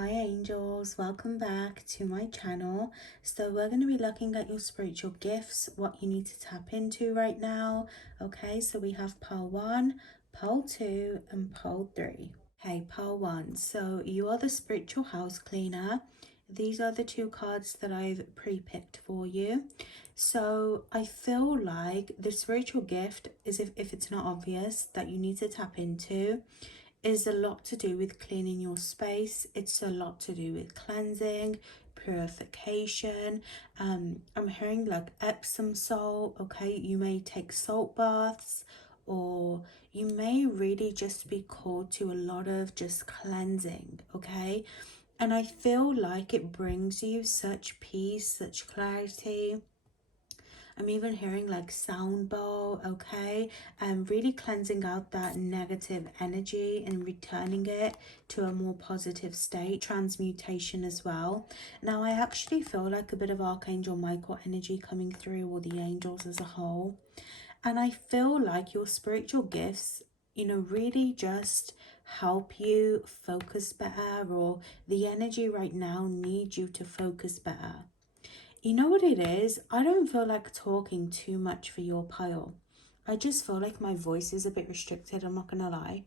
Hi angels, welcome back to my channel. So we're going to be looking at your spiritual gifts, what you need to tap into right now. Okay, so we have pile 1, pile 2 and pile 3. Hey, pile 1, so you are the spiritual house cleaner. These are the two cards that I've pre-picked for you. So I feel like the spiritual gift is, if it's not obvious, that you need to tap into is a lot to do with cleaning your space. It's a lot to do with cleansing, purification. I'm hearing like Epsom salt. Okay, you may take salt baths, or you may really just be called to a lot of just cleansing. Okay, and I feel like it brings you such peace, such clarity. I'm even hearing like sound bowl, okay? Really cleansing out that negative energy and returning it to a more positive state. Transmutation as well. Now, I actually feel like a bit of Archangel Michael energy coming through, or the angels as a whole. And I feel like your spiritual gifts, really just help you focus better, or the energy right now needs you to focus better. You know what it is? I don't feel like talking too much for your pile. I just feel like my voice is a bit restricted, I'm not gonna lie.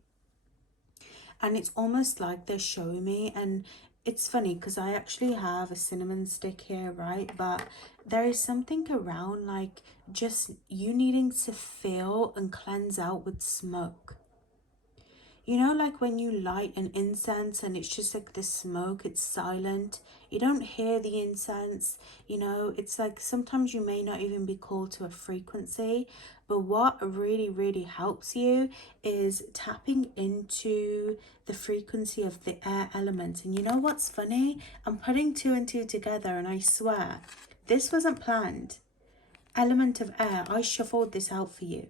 And it's almost like they're showing me, and it's funny because I actually have a cinnamon stick here, right? But there is something around like just you needing to feel and cleanse out with smoke. You know, like when you light an incense and it's just like the smoke, it's silent. You don't hear the incense. It's like sometimes you may not even be called to a frequency. But what really, really helps you is tapping into the frequency of the air element. And you know what's funny? I'm putting 2 and 2 together, and I swear, this wasn't planned. Element of air, I shuffled this out for you.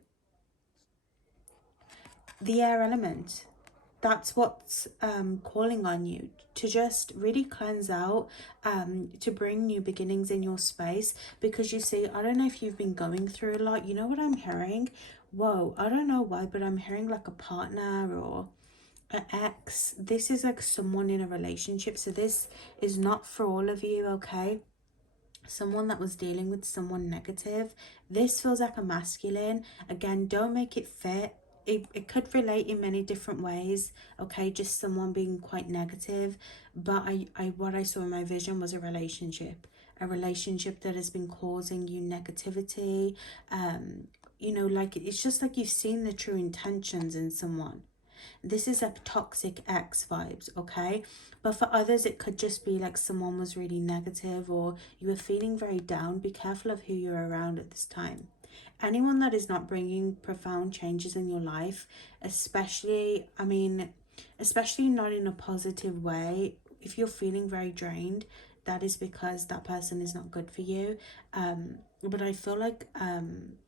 The air element. That's what's calling on you to just really cleanse out, to bring new beginnings in your space. Because you see, I don't know if you've been going through a lot. You know what I'm hearing? Whoa, I don't know why, but I'm hearing like a partner or an ex. This is like someone in a relationship. So this is not for all of you, okay? Someone that was dealing with someone negative. This feels like a masculine. Again, don't make it fit. It could relate in many different ways, okay? Just someone being quite negative. But what I saw in my vision was a relationship that has been causing you negativity. Like it's just like you've seen the true intentions in someone. This is like toxic ex vibes, okay? But for others, it could just be like someone was really negative, or you were feeling very down. Be careful of who you're around at this time. Anyone that is not bringing profound changes in your life, especially not in a positive way. If you're feeling very drained, that is because that person is not good for you. But I feel like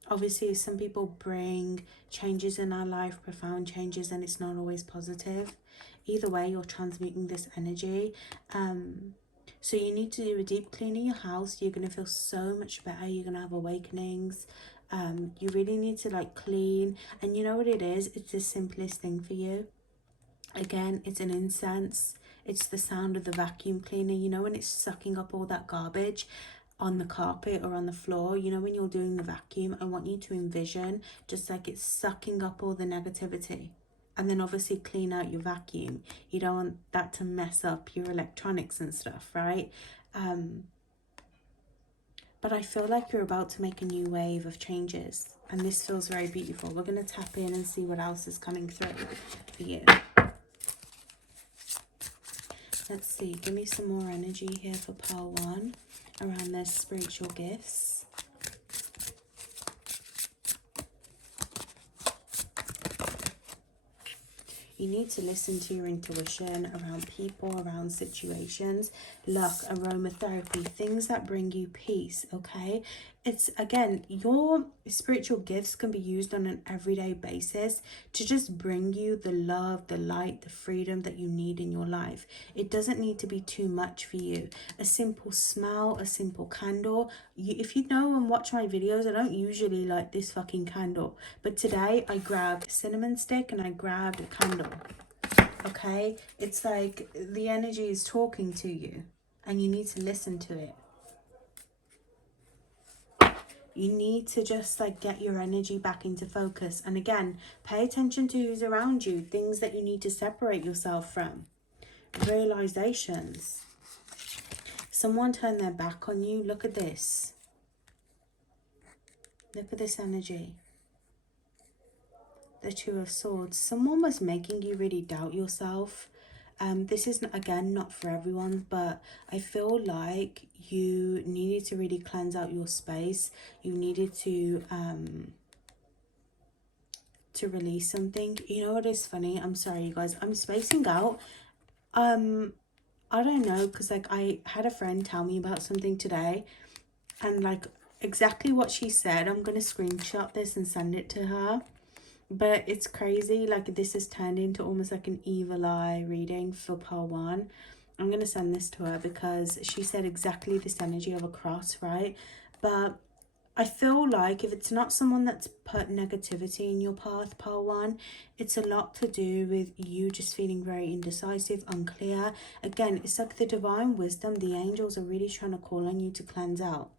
obviously some people bring changes in our life, profound changes, and it's not always positive. Either way, you're transmuting this energy. So you need to do a deep clean in your house. You're going to feel so much better. You're going to have awakenings. You really need to like clean. And you know what it is? It's the simplest thing for you. Again, it's an incense. It's the sound of the vacuum cleaner. You know when it's sucking up all that garbage on the carpet or on the floor? You know when you're doing the vacuum, I want you to envision just like it's sucking up all the negativity. And then obviously clean out your vacuum. You don't want that to mess up your electronics and stuff, right? But I feel like you're about to make a new wave of changes. And this feels very beautiful. We're going to tap in and see what else is coming through for you. Let's see, give me some more energy here for pile 1 around their spiritual gifts. You need to listen to your intuition around people, around situations. Luck, aromatherapy, things that bring you peace, okay? It's, again, your spiritual gifts can be used on an everyday basis to just bring you the love, the light, the freedom that you need in your life. It doesn't need to be too much for you. A simple smell, a simple candle. If you know and watch my videos, I don't usually light this fucking candle. But today I grabbed a cinnamon stick and I grabbed a candle. okay? It's like the energy is talking to you and you need to listen to it. You need to just like get your energy back into focus. And again, pay attention to who's around you, things that you need to separate yourself from, realizations. Someone turned their back on you. Look at this. Look at this energy. The Two of Swords. Someone was making you really doubt yourself. This is, again, not for everyone, but I feel like you needed to really cleanse out your space. You needed to release something. You know what is funny? I'm sorry, you guys. I'm spacing out. I don't know, because like I had a friend tell me about something today, and like exactly what she said, I'm going to screenshot this and send it to her. But it's crazy, like this has turned into almost like an evil eye reading for pile 1. I'm going to send this to her because she said exactly this energy of a cross, right? But I feel like if it's not someone that's put negativity in your path, pile 1, it's a lot to do with you just feeling very indecisive, unclear. Again, it's like the divine wisdom, the angels are really trying to call on you to cleanse out,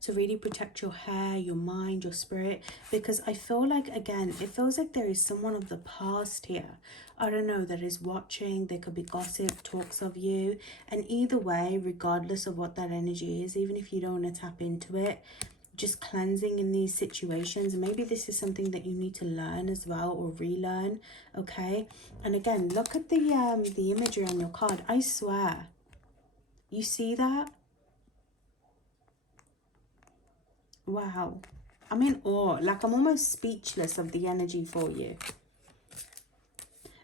to really protect your hair, your mind, your spirit, because I feel like, again, it feels like there is someone of the past here, I don't know, that is watching. There could be gossip, talks of you, and either way, regardless of what that energy is, even if you don't want to tap into it, just cleansing in these situations. Maybe this is something that you need to learn as well, or relearn, okay? And again, look at the imagery on your card. I swear, you see that? Wow, I'm in awe. Like, I'm almost speechless of the energy for you.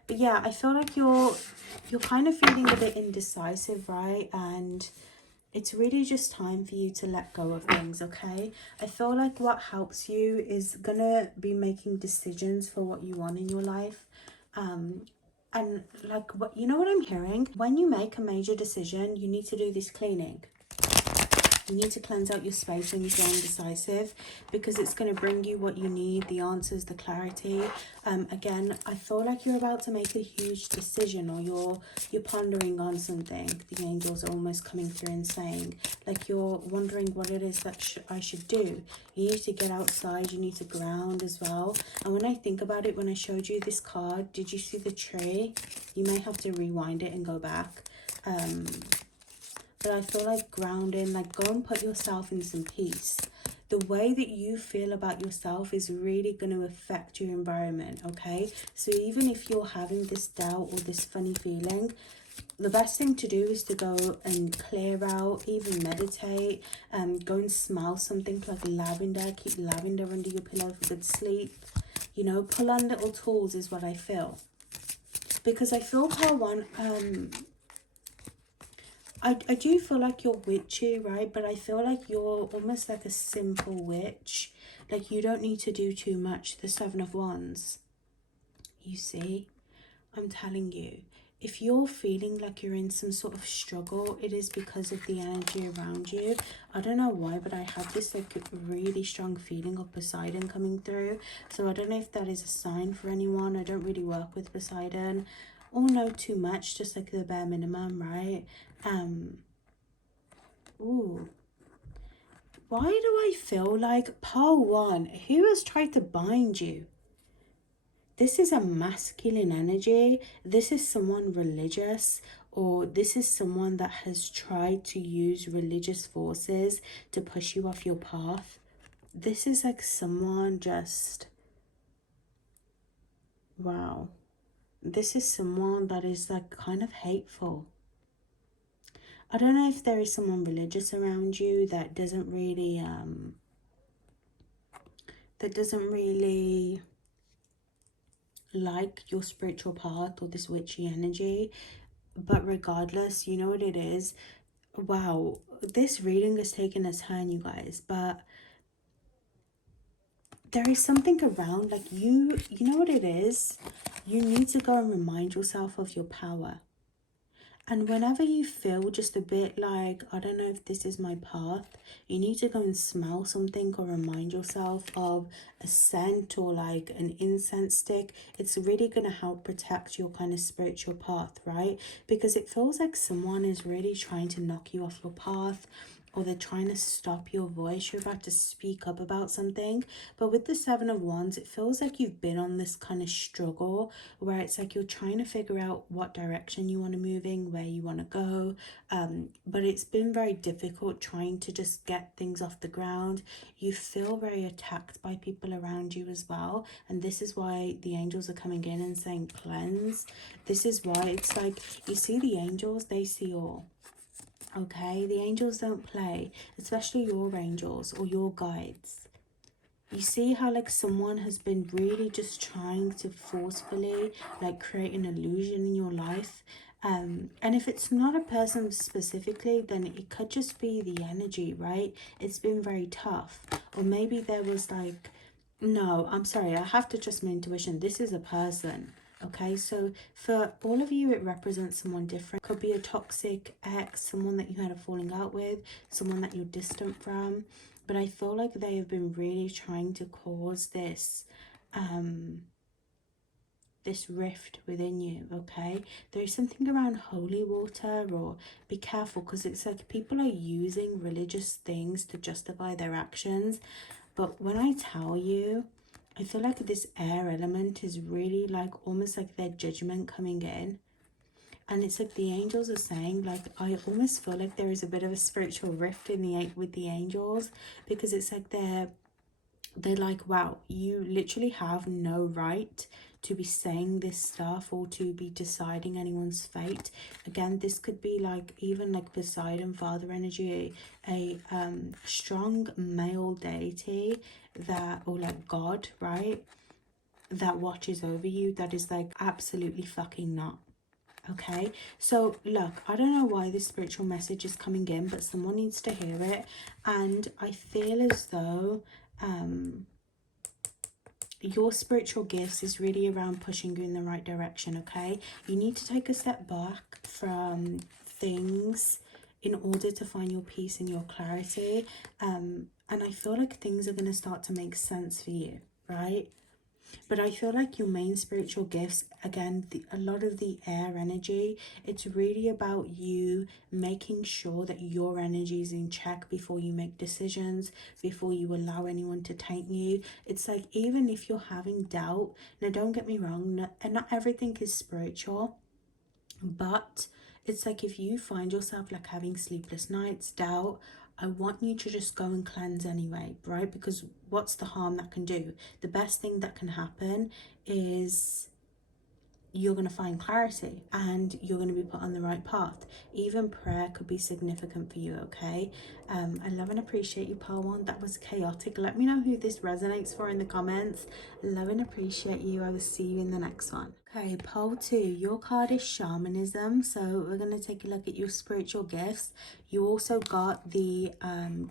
But yeah, I feel like you're kind of feeling a bit indecisive, right? And it's really just time for you to let go of things, okay? I feel like what helps you is gonna be making decisions for what you want in your life. And like, what, you know what I'm hearing? When you make a major decision, you need to do this cleaning. You need to cleanse out your space when you feel indecisive, because it's going to bring you what you need, the answers, the clarity. Again, I feel like you're about to make a huge decision, or you're pondering on something. The angels are almost coming through and saying, like, you're wondering what it is that I should do. You need to get outside. You need to ground as well. And when I think about it, when I showed you this card, did you see the tree? You may have to rewind it and go back. But I feel like grounding, like, go and put yourself in some peace. The way that you feel about yourself is really going to affect your environment, okay? So even if you're having this doubt or this funny feeling, the best thing to do is to go and clear out, even meditate, go and smell something like lavender. Keep lavender under your pillow for good sleep. You know, pull on little tools is what I feel. Because I feel, part 1, I do feel like you're witchy, right? But I feel like you're almost like a simple witch. Like, you don't need to do too much. The 7 of Wands. You see? I'm telling you. If you're feeling like you're in some sort of struggle, it is because of the energy around you. I don't know why, but I have this like really strong feeling of Poseidon coming through. So I don't know if that is a sign for anyone. I don't really work with Poseidon or know too much, just like the bare minimum, right? Ooh. Why do I feel like, part 1, who has tried to bind you? This is a masculine energy. This is someone religious, or this is someone that has tried to use religious forces to push you off your path. This is like someone just, wow. This is someone that is like kind of hateful. I don't know if there is someone religious around you that doesn't really like your spiritual path or this witchy energy. But regardless, you know what it is? Wow, this reading has taken a turn, you guys, but there is something around, like, you know what it is? You need to go and remind yourself of your power. And whenever you feel just a bit like, I don't know if this is my path, you need to go and smell something or remind yourself of a scent or like an incense stick. It's really going to help protect your kind of spiritual path, right? Because it feels like someone is really trying to knock you off your path, or they're trying to stop your voice. You're about to speak up about something. But with the Seven of Wands, it feels like you've been on this kind of struggle where it's like you're trying to figure out what direction you want to move in, where you want to go. But it's been very difficult trying to just get things off the ground. You feel very attacked by people around you as well. And this is why the angels are coming in and saying cleanse. This is why it's like, you see the angels, they see all. Okay, the angels don't play, especially your angels or your guides. You see how like someone has been really just trying to forcefully like create an illusion in your life. And if it's not a person specifically, then it could just be the energy, right? It's been very tough. Or maybe there was like, no, I'm sorry, I have to trust my intuition. This is a person. Okay, so for all of you, it represents someone different. Could be a toxic ex, someone that you had a falling out with, someone that you're distant from. But I feel like they have been really trying to cause this this rift within you. Okay, there is something around holy water, or be careful, because it's like people are using religious things to justify their actions. But when I tell you, I feel like this air element is really like almost like their judgment coming in. And it's like the angels are saying, like, I almost feel like there is a bit of a spiritual rift in the with the angels, because it's like they're like, wow, you literally have no right to be saying this stuff or to be deciding anyone's fate. Again, this could be like even like Poseidon, father energy, a strong male deity that, or like God, right, that watches over you, that is like absolutely fucking not. Okay, so look, I don't know why this spiritual message is coming in, but someone needs to hear it. And I feel as though your spiritual gifts is really around pushing you in the right direction. Okay, you need to take a step back from things in order to find your peace and your clarity. And I feel like things are going to start to make sense for you, right? But I feel like your main spiritual gifts, again, a lot of the air energy, it's really about you making sure that your energy is in check before you make decisions, before you allow anyone to taint you. It's like, even if you're having doubt, now don't get me wrong, and not everything is spiritual, but it's like if you find yourself like having sleepless nights, doubt, I want you to just go and cleanse anyway, right? Because what's the harm that can do? The best thing that can happen is you're going to find clarity and you're going to be put on the right path. Even prayer could be significant for you. Okay, I love and appreciate you, Pearl One. That was chaotic. Let me know who this resonates for in the comments. Love and appreciate you. I will see you in the next one. Okay, Pole 2, your card is Shamanism. So we're going to take a look at your spiritual gifts. You also got the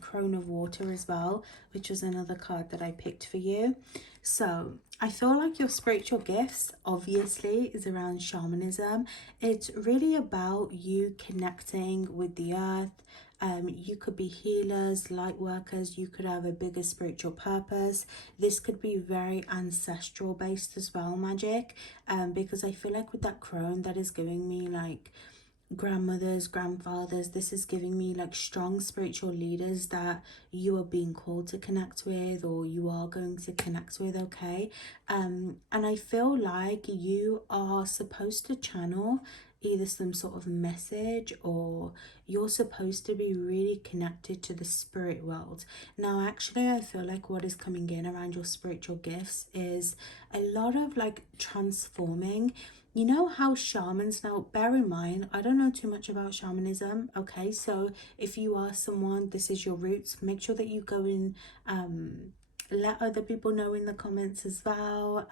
Crone of Water as well, which was another card that I picked for you. So I feel like your spiritual gifts obviously is around shamanism. It's really about you connecting with the earth. You could be healers, light workers, you could have a bigger spiritual purpose. This could be very ancestral based as well, magic, because I feel like with that crone, that is giving me like grandmothers, grandfathers. This is giving me like strong spiritual leaders that you are being called to connect with, or you are going to connect with. Okay, and I feel like you are supposed to channel either some sort of message, or you're supposed to be really connected to the spirit world. Now actually I feel like what is coming in around your spiritual gifts is a lot of like transforming. You know how shamans, now bear in mind, I don't know too much about shamanism, okay? So if you are someone, this is your roots, make sure that you go in let other people know in the comments as well,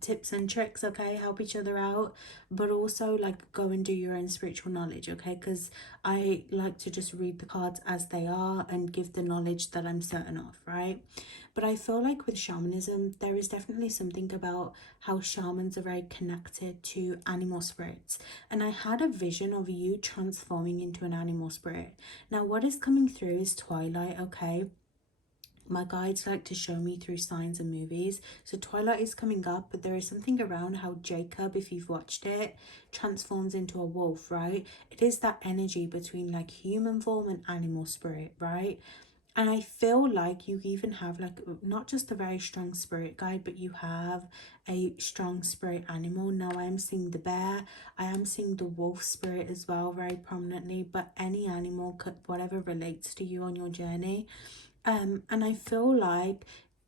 tips and tricks, okay? Help each other out, but also like go and do your own spiritual knowledge, okay? Because I like to just read the cards as they are and give the knowledge that I'm certain of, right? But I feel like with shamanism, there is definitely something about how shamans are very connected to animal spirits. And I had a vision of you transforming into an animal spirit. Now, what is coming through is Twilight, okay? My guides like to show me through signs and movies. So Twilight is coming up, but there is something around how Jacob, if you've watched it, transforms into a wolf, right? It is that energy between like human form and animal spirit, right? And I feel like you even have like not just a very strong spirit guide, but you have a strong spirit animal. Now I am seeing the bear, I am seeing the wolf spirit as well very prominently, but any animal could, whatever relates to you on your journey. And I feel like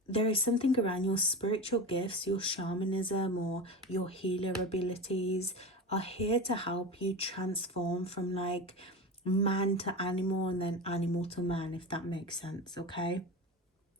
there is something around your spiritual gifts, your shamanism or your healer abilities are here to help you transform from like man to animal and then animal to man, if that makes sense, okay?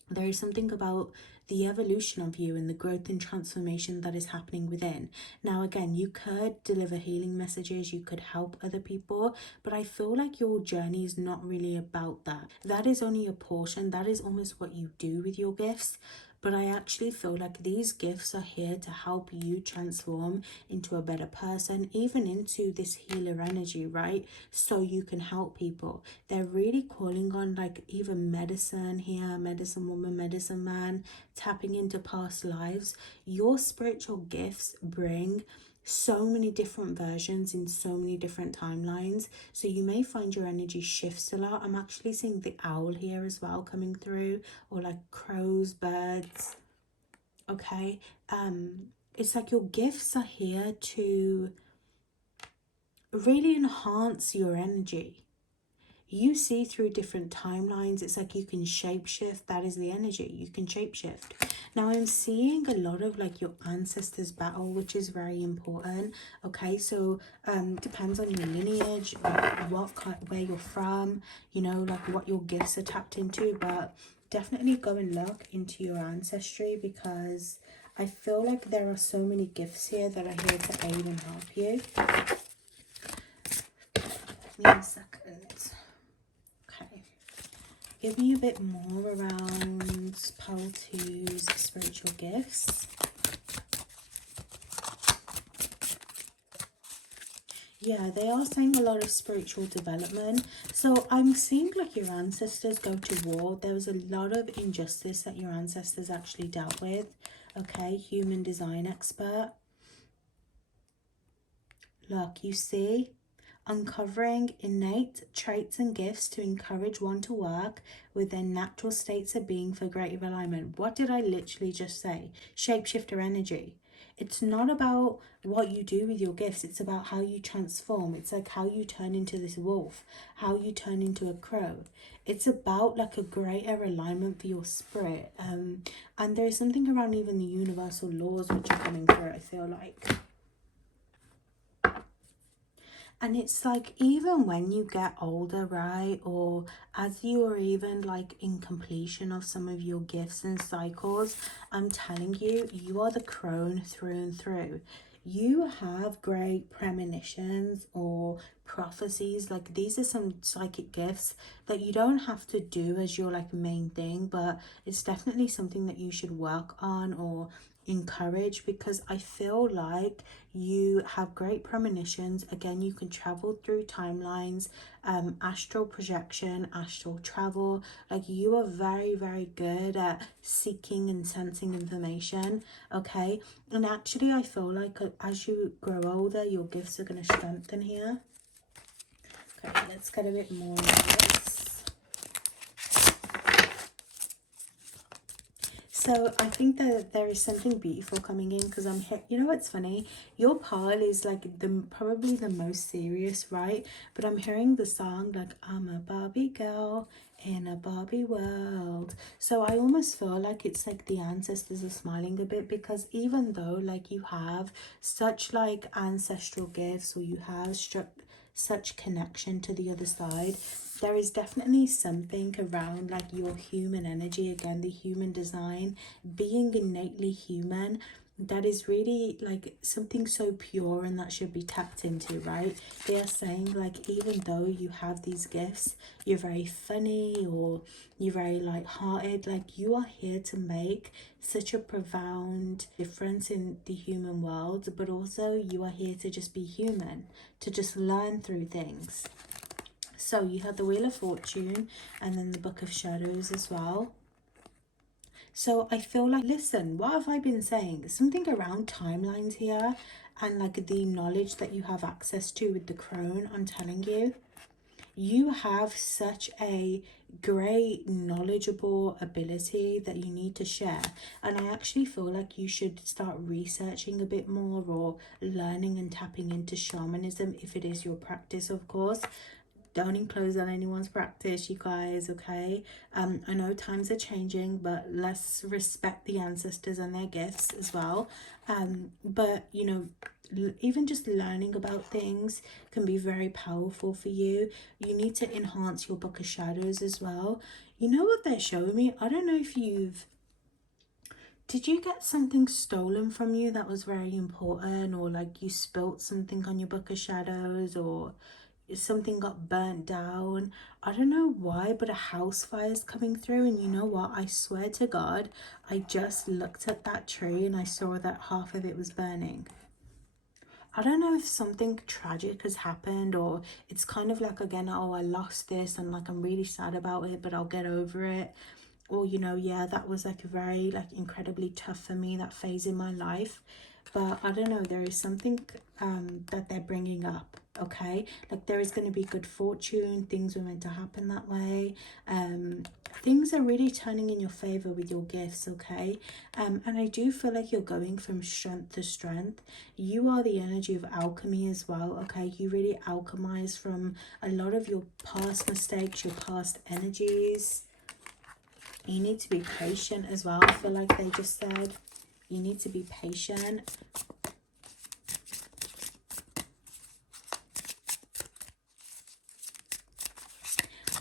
There is something about the evolution of you and the growth and transformation that is happening within. Now, again, you could deliver healing messages, you could help other people, but I feel like your journey is not really about that. That is only a portion, that is almost what you do with your gifts. But I actually feel like these gifts are here to help you transform into a better person, even into this healer energy, right? So you can help people. They're really calling on like even medicine here, medicine woman, medicine man, tapping into past lives. Your spiritual gifts bring so many different versions in so many different timelines, so you may find your energy shifts a lot. I'm actually seeing the owl here as well coming through, or like crows, birds, okay? It's like your gifts are here to really enhance your energy. You see through different timelines. It's like you can shapeshift. That is the energy. You can shapeshift. Now I'm seeing a lot of like your ancestors battle, which is very important. Okay, so depends on your lineage, what kind, where you're from, you know, like what your gifts are tapped into. But definitely go and look into your ancestry, because I feel like there are so many gifts here that are here to aid and help you. Give me a second. Okay. Give me a bit more around Pole 2's spiritual gifts. Yeah, they are saying a lot of spiritual development. So I'm seeing like your ancestors go to war. There was a lot of injustice that your ancestors actually dealt with. Okay, human design expert. Look, you see, uncovering innate traits and gifts to encourage one to work with their natural states of being for greater alignment. What did I literally just say? Shapeshifter energy. It's not about what you do with your gifts. It's about how you transform. It's like how you turn into this wolf, how you turn into a crow. It's about like a greater alignment for your spirit. And there's something around even the universal laws which are coming through, I feel like. And it's like, even when you get older, right, or as you are even like in completion of some of your gifts and cycles, I'm telling you, you are the crone through and through. You have great premonitions or prophecies. Like, these are some psychic gifts that you don't have to do as your like main thing, but it's definitely something that you should work on or encourage, because I feel like you have great premonitions. Again, you can travel through timelines, astral projection, astral travel. Like, you are very, very good at seeking and sensing information, okay? And actually, I feel like as you grow older, your gifts are going to strengthen here. Okay, let's get a bit more into this. So I think that there is something beautiful coming in, because I'm here. You know what's funny? Your pile is like probably the most serious, right? But I'm hearing the song like, I'm a Barbie girl in a Barbie world. So I almost feel like it's like the ancestors are smiling a bit, because even though like you have such like ancestral gifts, or you have such connection to the other side. There is definitely something around like your human energy, again, the human design, being innately human, that is really like something so pure and that should be tapped into, right? They are saying like, even though you have these gifts, you're very funny or you're very light-hearted, like you are here to make such a profound difference in the human world, but also you are here to just be human, to just learn through things. So you have the Wheel of Fortune and then the Book of Shadows as well. So I feel like, listen, what have I been saying? Something around timelines here and like the knowledge that you have access to with the crone. I'm telling you, you have such a great knowledgeable ability that you need to share, and I actually feel like you should start researching a bit more or learning and tapping into shamanism if it is your practice, of course. Don't enclose on anyone's practice, you guys, okay? I know times are changing, but let's respect the ancestors and their gifts as well. But you know, even just learning about things can be very powerful for you. You need to enhance your Book of Shadows as well. You know what they're showing me? I don't know if did you get something stolen from you that was very important, or like you spilt something on your Book of Shadows, or something got burnt down? I don't know why, but a house fire is coming through. And you know what, I swear to God, I just looked at that tree and I saw that half of it was burning. I don't know if something tragic has happened, or it's kind of like, again, oh, I lost this and like I'm really sad about it, but I'll get over it. Or, you know, yeah, that was like very like incredibly tough for me, that phase in my life. But I don't know, there is something that they're bringing up, okay? Like there is going to be good fortune, things were meant to happen that way. Things are really turning in your favor with your gifts, okay? And I do feel like you're going from strength to strength. You are the energy of alchemy as well, okay? You really alchemize from a lot of your past mistakes, your past energies. You need to be patient as well. I feel like they just said you need to be patient.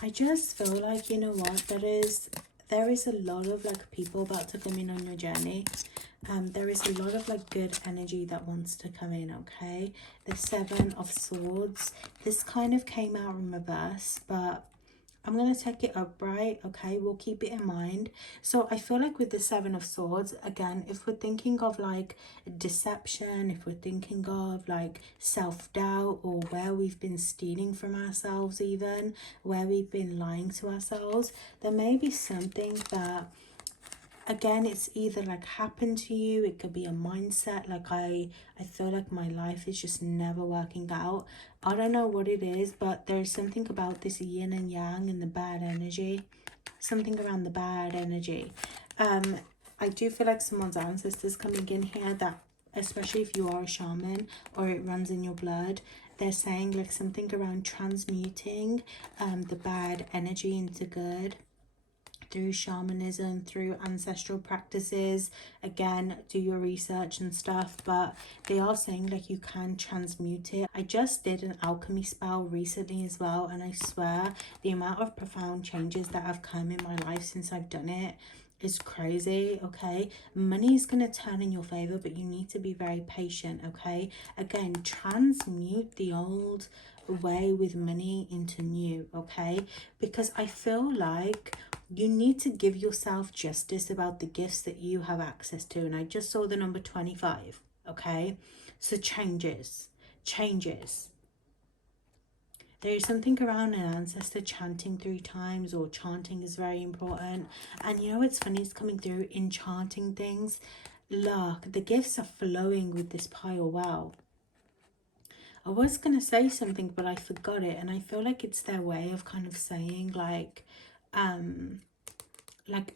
I just feel like, you know what, there is a lot of like people about to come in on your journey. There is a lot of like good energy that wants to come in, okay? The Seven of Swords, this kind of came out in reverse, but I'm going to take it upright, okay? We'll keep it in mind. So I feel like with the Seven of Swords, again, if we're thinking of like deception, if we're thinking of like self-doubt, or where we've been stealing from ourselves, even where we've been lying to ourselves, there may be something that, again, it's either like happened to you, it could be a mindset, like I feel like my life is just never working out. I don't know what it is, but there's something about this yin and yang and the bad energy, something around the bad energy. I do feel like someone's ancestors coming in here, that especially if you are a shaman or it runs in your blood, they're saying like something around transmuting the bad energy into good through shamanism, through ancestral practices. Again, do your research and stuff, but they are saying like you can transmute it. I just did an alchemy spell recently as well, and I swear the amount of profound changes that have come in my life since I've done it is crazy, okay? Money is going to turn in your favor, but you need to be very patient, okay? Again, transmute the old way with money into new, okay? Because I feel like you need to give yourself justice about the gifts that you have access to. And I just saw the number 25, okay? So changes. There is something around an ancestor chanting 3 times, or chanting is very important. And you know what's funny, it's coming through enchanting things. Look, the gifts are flowing with this pile. Wow. I was going to say something, but I forgot it. And I feel like it's their way of kind of saying like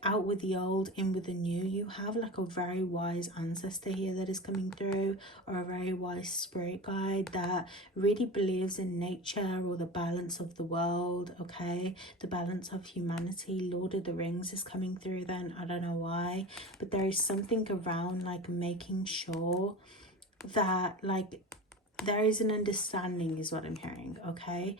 out with the old, in with the new. You have like a very wise ancestor here that is coming through, or a very wise spirit guide that really believes in nature, or the balance of the world, okay? The balance of humanity. Lord of the Rings is coming through then. I don't know why, but there is something around like making sure that like there is an understanding is what I'm hearing, okay?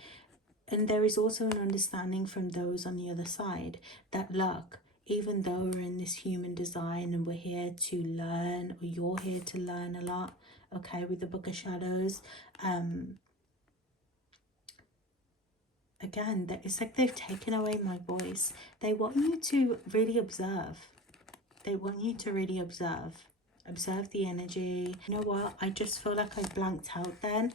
And there is also an understanding from those on the other side that, look, even though we're in this human design and we're here to learn, or you're here to learn a lot, okay, with the Book of Shadows, again, that it's like they've taken away my voice. They want you to really observe. They want you to really observe the energy. You know what, I just feel like I blanked out then.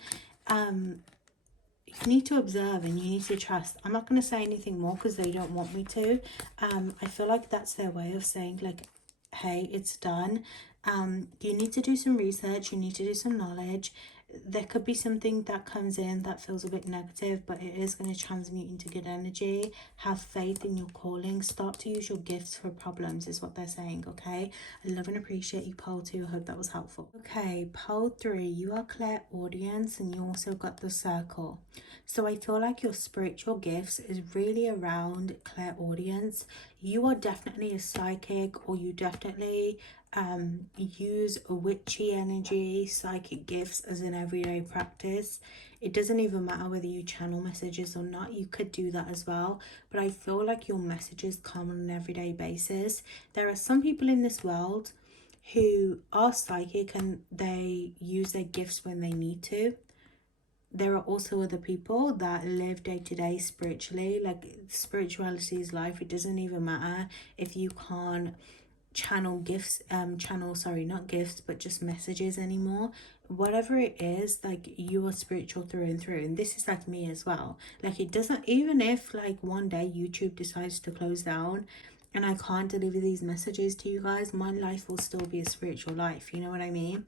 You need to observe and you need to trust. I'm not going to say anything more because they don't want me to. I feel like that's their way of saying, like, hey, it's done. You need to do some research, you need to do some knowledge. There could be something that comes in that feels a bit negative, but it is going to transmute into good energy. Have faith in your calling. Start to use your gifts for problems is what they're saying, okay? I love and appreciate you, pole 2. I hope that was helpful. Okay, pole 3, you are clairaudience and you also got the circle. So I feel like your spiritual gifts is really around clairaudience. You are definitely a psychic, or you definitely use witchy energy, psychic gifts as an everyday practice. It doesn't even matter whether you channel messages or not. You could do that as well, but I feel like your messages come on an everyday basis. There are some people in this world who are psychic and they use their gifts when they need to. There are also other people that live day to day spiritually. Like, spirituality is life. It doesn't even matter if you can't channel gifts, not gifts, but just messages anymore. Whatever it is, like, you are spiritual through and through. And this is like me as well. Like, it doesn't, even if like one day YouTube decides to close down and I can't deliver these messages to you guys, my life will still be a spiritual life. You know what I mean?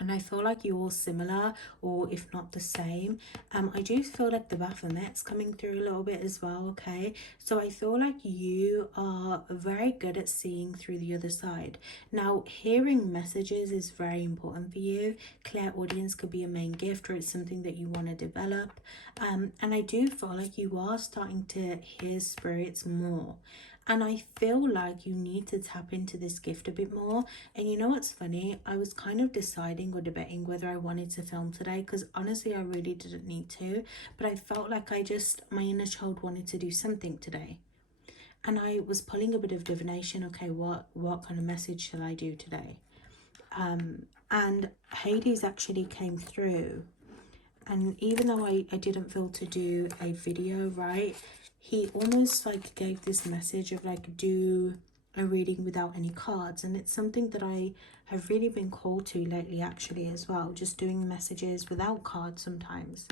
And I feel like you're all similar, or if not the same. I do feel like the Baphomet's coming through a little bit as well, okay? So I feel like you are very good at seeing through the other side. Now, hearing messages is very important for you. Clairaudience could be a main gift, or it's something that you want to develop. And I do feel like you are starting to hear spirits more. And I feel like you need to tap into this gift a bit more. And you know what's funny? I was kind of deciding or debating whether I wanted to film today, because honestly, I really didn't need to. But I felt like my inner child wanted to do something today. And I was pulling a bit of divination. Okay, what kind of message shall I do today? And Hades actually came through. And even though I didn't feel to do a video, right, he almost like gave this message of like, do a reading without any cards. And it's something that I have really been called to lately actually as well, just doing messages without cards sometimes.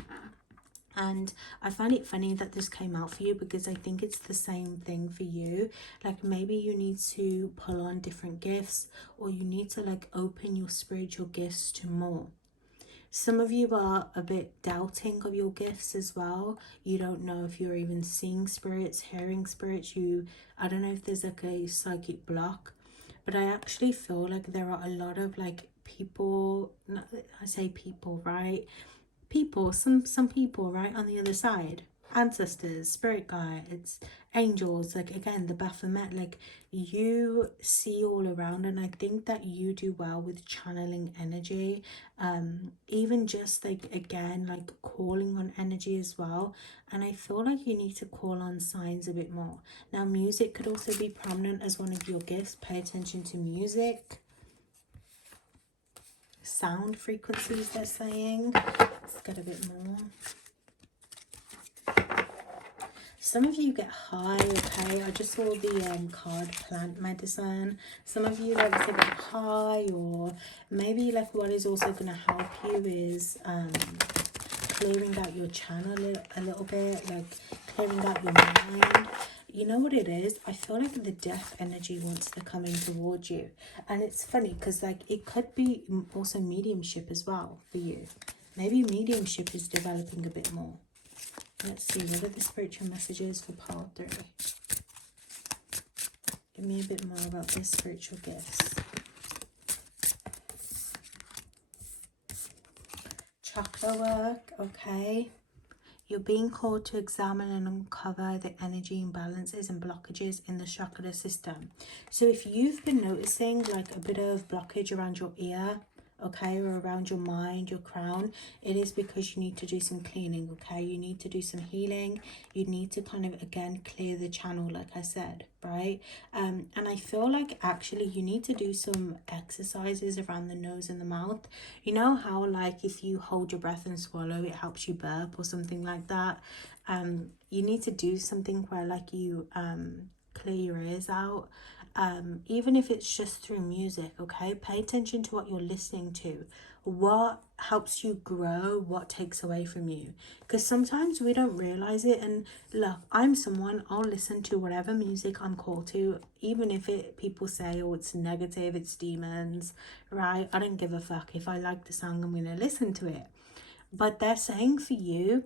And I find it funny that this came out for you, because I think it's the same thing for you. Like, maybe you need to pull on different gifts, or you need to like open your spiritual gifts to more. Some of you are a bit doubting of your gifts as well. You don't know if you're even seeing spirits, hearing spirits. I don't know if there's like a psychic block, but I actually feel like there are a lot of like people, I say people, right? Some people, right, on the other side. Ancestors, spirit guides, angels, like again, the Baphomet, like you see all around. And I think that you do well with channeling energy, even just like, again, like calling on energy as well. And I feel like you need to call on signs a bit more. Now, music could also be prominent as one of your gifts. Pay attention to music. Sound frequencies, they're saying. Let's get a bit more. Some of you get high, okay? I just saw the card plant medicine. Some of you like to get high, or maybe like what is also going to help you is clearing out your channel a little bit, like clearing out your mind. You know what it is? I feel like the death energy wants to come in towards you. And it's funny because like it could be also mediumship as well for you. Maybe mediumship is developing a bit more. Let's see, what are the spiritual messages for pole 3? Give me a bit more about this spiritual gifts. Chakra work, okay. You're being called to examine and uncover the energy imbalances and blockages in the chakra system. So if you've been noticing like a bit of blockage around your ear, okay, or around your mind, your crown, it is because you need to do some cleaning, okay? You need to do some healing. You need to kind of, again, clear the channel, like I said, right? And I feel like actually you need to do some exercises around the nose and the mouth. You know how like if you hold your breath and swallow, it helps you burp or something like that. You need to do something where like you clear your ears out, even if it's just through music, okay? Pay attention to what you're listening to, what helps you grow, what takes away from you, because sometimes we don't realize it. And look, I'm someone, I'll listen to whatever music I'm called to, even if it people say, oh, it's negative, it's demons, right? I don't give a fuck. If I like the song, I'm gonna listen to it. But they're saying for you,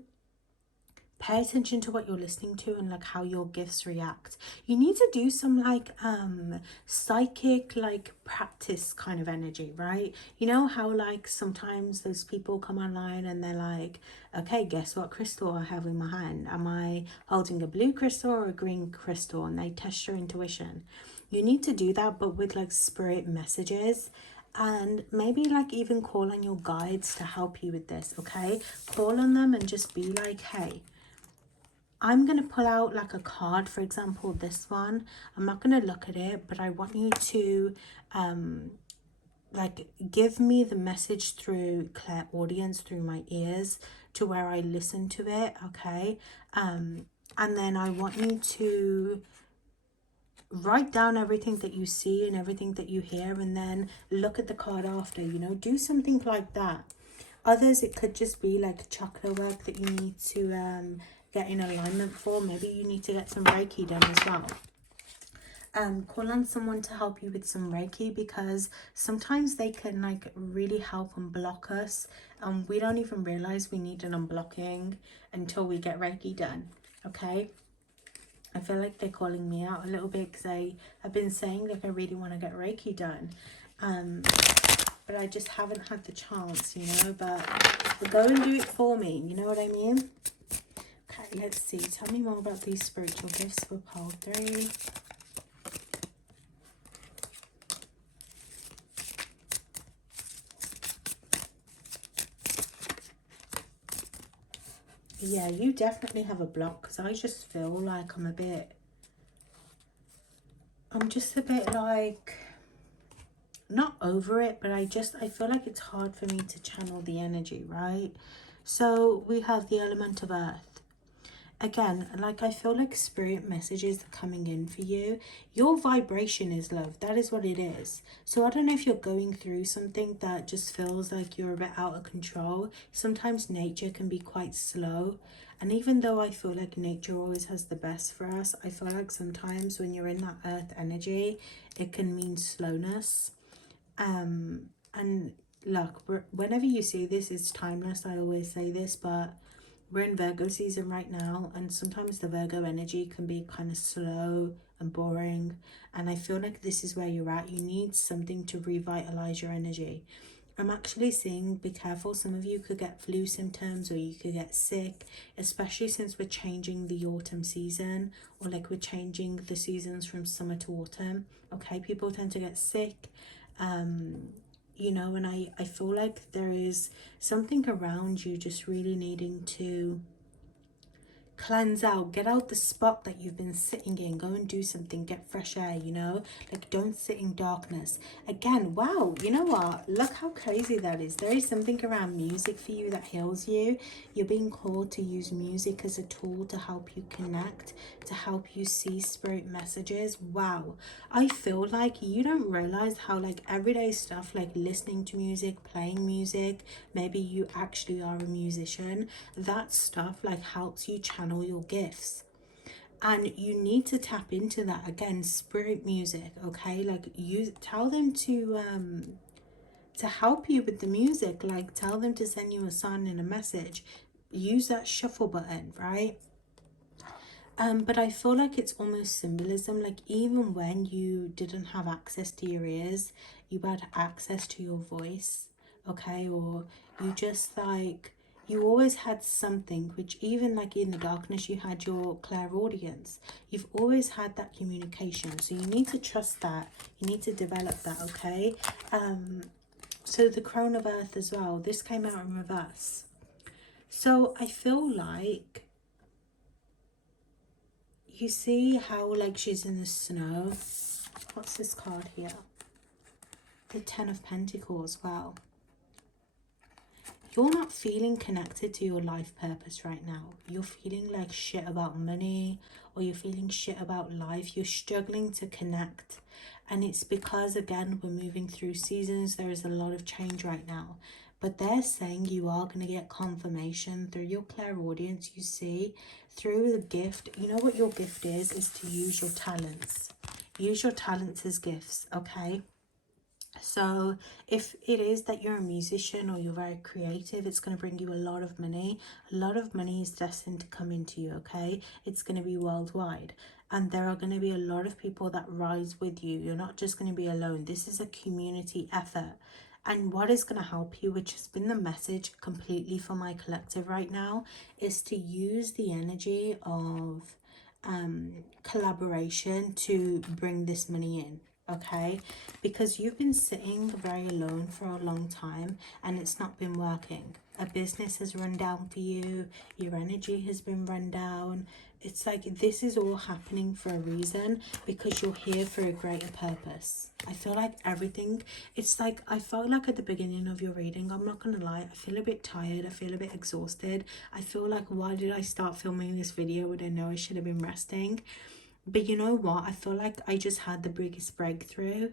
pay attention to what you're listening to and like how your gifts react. You need to do some like psychic like practice kind of energy, right? You know how like sometimes those people come online and they're like, okay, guess what crystal I have in my hand? Am I holding a blue crystal or a green crystal? And they test your intuition. You need to do that, but with like spirit messages, and maybe like even call on your guides to help you with this, okay? Call on them and just be like, hey, I'm going to pull out like a card, for example, this one. I'm not going to look at it, but I want you to like give me the message through clairaudience, through my ears, to where I listen to it, okay? And then I want you to write down everything that you see and everything that you hear, and then look at the card after, you know, do something like that. Others, it could just be like chakra work that you need to get in alignment for. Maybe you need to get some Reiki done as well. Call on someone to help you with some Reiki, because sometimes they can like really help unblock us, and we don't even realize we need an unblocking until we get Reiki done, okay? I feel like they're calling me out a little bit because I've been saying like I really want to get Reiki done. But I just haven't had the chance, you know, but go and do it for me, you know what I mean? Okay, let's see. Tell me more about these spiritual gifts for pole 3. Yeah, you definitely have a block, because I just feel like I'm just a bit like, not over it, but I feel like it's hard for me to channel the energy, right? So we have the element of earth. Again, like I feel like spirit messages are coming in for you. Your vibration is love. That is what it is. So I don't know if you're going through something that just feels like you're a bit out of control. Sometimes nature can be quite slow. And even though I feel like nature always has the best for us, I feel like sometimes when you're in that earth energy, it can mean slowness. And look, whenever you see this, it's timeless. I always say this, but we're in Virgo season right now, and sometimes the Virgo energy can be kind of slow and boring, and I feel like this is where you're at. You need something to revitalize your energy. I'm actually seeing, be careful, some of you could get flu symptoms or you could get sick, especially since we're changing the autumn season, or like we're changing the seasons from summer to autumn, okay? People tend to get sick, you know, and I feel like there is something around you just really needing to cleanse out, get out the spot that you've been sitting in, go and do something, get fresh air, you know, like don't sit in darkness. Again, wow, you know what, look how crazy that is. There is something around music for you that heals you. You're being called to use music as a tool to help you connect, to help you see spirit messages. Wow, I feel like you don't realize how like everyday stuff, like listening to music, playing music, maybe you actually are a musician, that stuff like helps you channel your gifts. And you need to tap into that. Again, spirit music, okay? Like you tell them to help you with the music, like tell them to send you a song and a message. Use that shuffle button, right? But I feel like it's almost symbolism. Like even when you didn't have access to your ears, you had access to your voice, okay? Or you just like, you always had something, which even like in the darkness, you had your clairaudience. You've always had that communication. So you need to trust that. You need to develop that, okay? So the Crown of Earth as well. This came out in reverse. So I feel like, you see how like she's in the snow. What's this card here? The Ten of Pentacles. Wow. You're not feeling connected to your life purpose right now. You're feeling like shit about money, or you're feeling shit about life. You're struggling to connect. And it's because, again, we're moving through seasons. There is a lot of change right now. But they're saying you are going to get confirmation through your clairaudience, you see, through the gift. You know what your gift is to use your talents. Use your talents as gifts, okay? So if it is that you're a musician or you're very creative, it's going to bring you a lot of money. A lot of money is destined to come into you, okay? It's going to be worldwide. And there are going to be a lot of people that rise with you. You're not just going to be alone. This is a community effort. And what is going to help you, which has been the message completely for my collective right now, is to use the energy of collaboration to bring this money in. Okay, because you've been sitting very alone for a long time and it's not been working. A business has run down for you, your energy has been run down. It's like this is all happening for a reason, because you're here for a greater purpose. I feel like everything, it's like I felt like at the beginning of your reading, I'm not gonna lie, I feel a bit tired, I feel a bit exhausted. I feel like, why did I start filming this video when I know I should have been resting? But you know what? I feel like I just had the biggest breakthrough.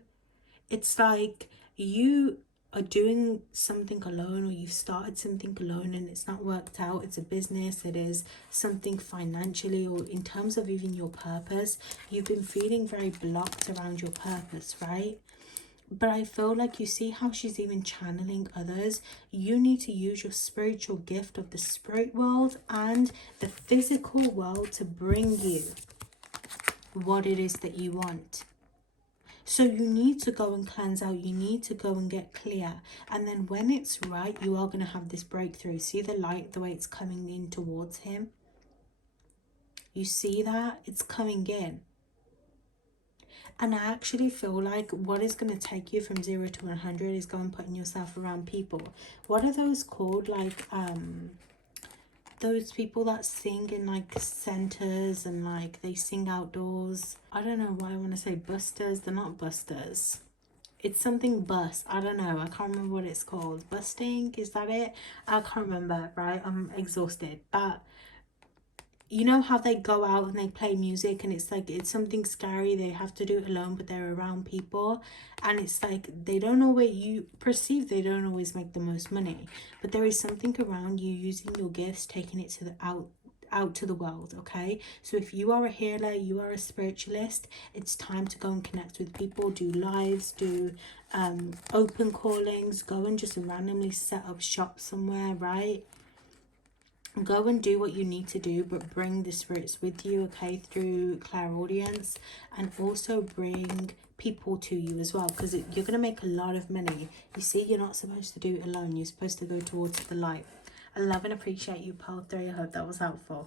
It's like you are doing something alone, or you've started something alone and it's not worked out. It's a business, it is something financially, or in terms of even your purpose. You've been feeling very blocked around your purpose, right? But I feel like, you see how she's even channeling others. You need to use your spiritual gift of the spirit world and the physical world to bring you what it is that you want. So you need to go and cleanse out. You need to go and get clear. And then when it's right, you are going to have this breakthrough. See the light, the way it's coming in towards him? You see that? It's coming in. And I actually feel like what is going to take you from 0 to 100 is going putting yourself around people. What are those called? Like, those people that sing in like centers and like they sing outdoors. I don't know why I want to say busters. They're not busters. It's something bust. I don't know. I can't remember what it's called. Busting, is that it? I can't remember, right? I'm exhausted. But you know how they go out and they play music and it's like it's something scary, they have to do it alone, but they're around people, and it's like they don't always, you perceive they don't always make the most money, but there is something around you using your gifts, taking it to the out to the world. Okay, so if you are a healer, you are a spiritualist, it's time to go and connect with people, do lives, do open callings, go and just randomly set up shop somewhere, right? Go and do what you need to do, but bring the spirits with you, okay, through clairaudience, and also bring people to you as well, because you're going to make a lot of money. You see, you're not supposed to do it alone. You're supposed to go towards the light. I love and appreciate you, Pile 3. I hope that was helpful.